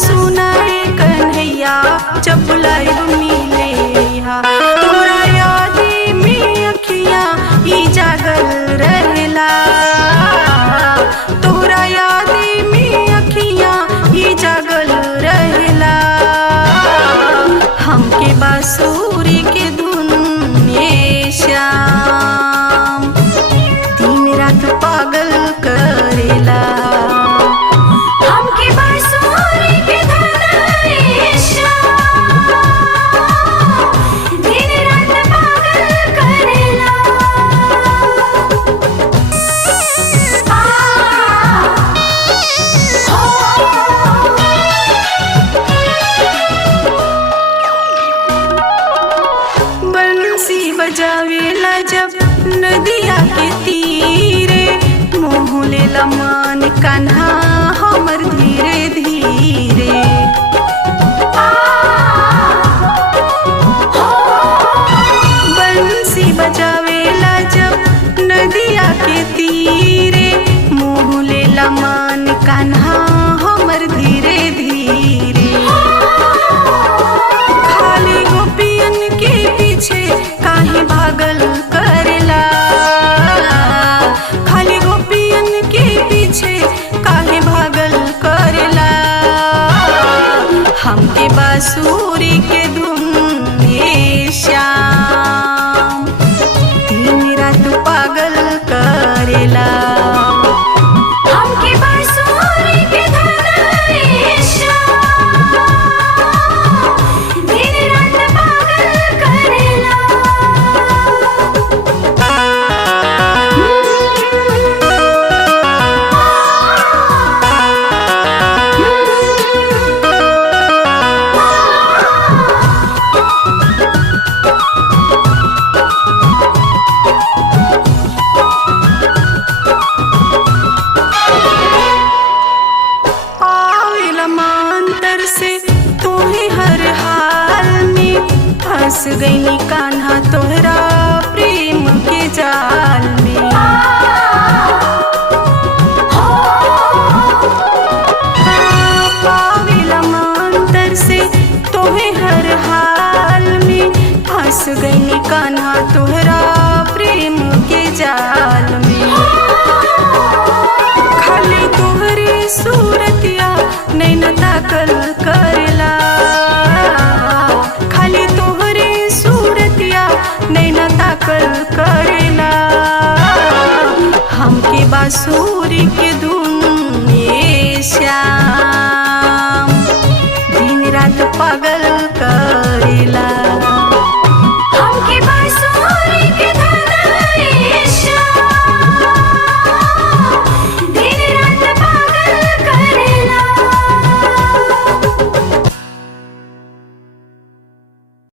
सुनाए कन्हैया जब बुलाए मिले तोरा यादी में अखियाँ ई जागल रहेला तोरा यादी में अखियाँ ई जागल रहेला हमके बांसुरी के धुन ये श्याम दिन रात पागल करेला हमके बांसुरी के धुन ये श्याम दिन रात पागल करेला बंसी बजावेला जब नदिया के तीरे मोह लेला मन कान्हा हमर धीरे धीरे बंसी बजावेला जब नदिया के तीरे मोह लेला मन कान्हा हमर धीरे धीरे खाली गोपियन के पीछे काहे भागल करेला खाली गोपियन के पीछे काहे भागल करेला हमके बांसुरी के धुन ये श्याम दिन रात पागल करेला हमके बांसुरी के धुन ये श्याम दिन रात पागल करेला पावेला मांतर से तोहे हर हाल में फंस गईनी कान्हा तोहरा प्रेम के जाल में पावेला मांतर से तोहे हर हाल में फंस गईनी कान्हा तोहरा प्रेम के जाल में खाली तोहरे सूरतिया नैन ताकल करेला खाली तोहरे सूरतिया नैन ताकल करेला हमके बांसुरी के धुन ये श्याम दिन रात पागल करेला।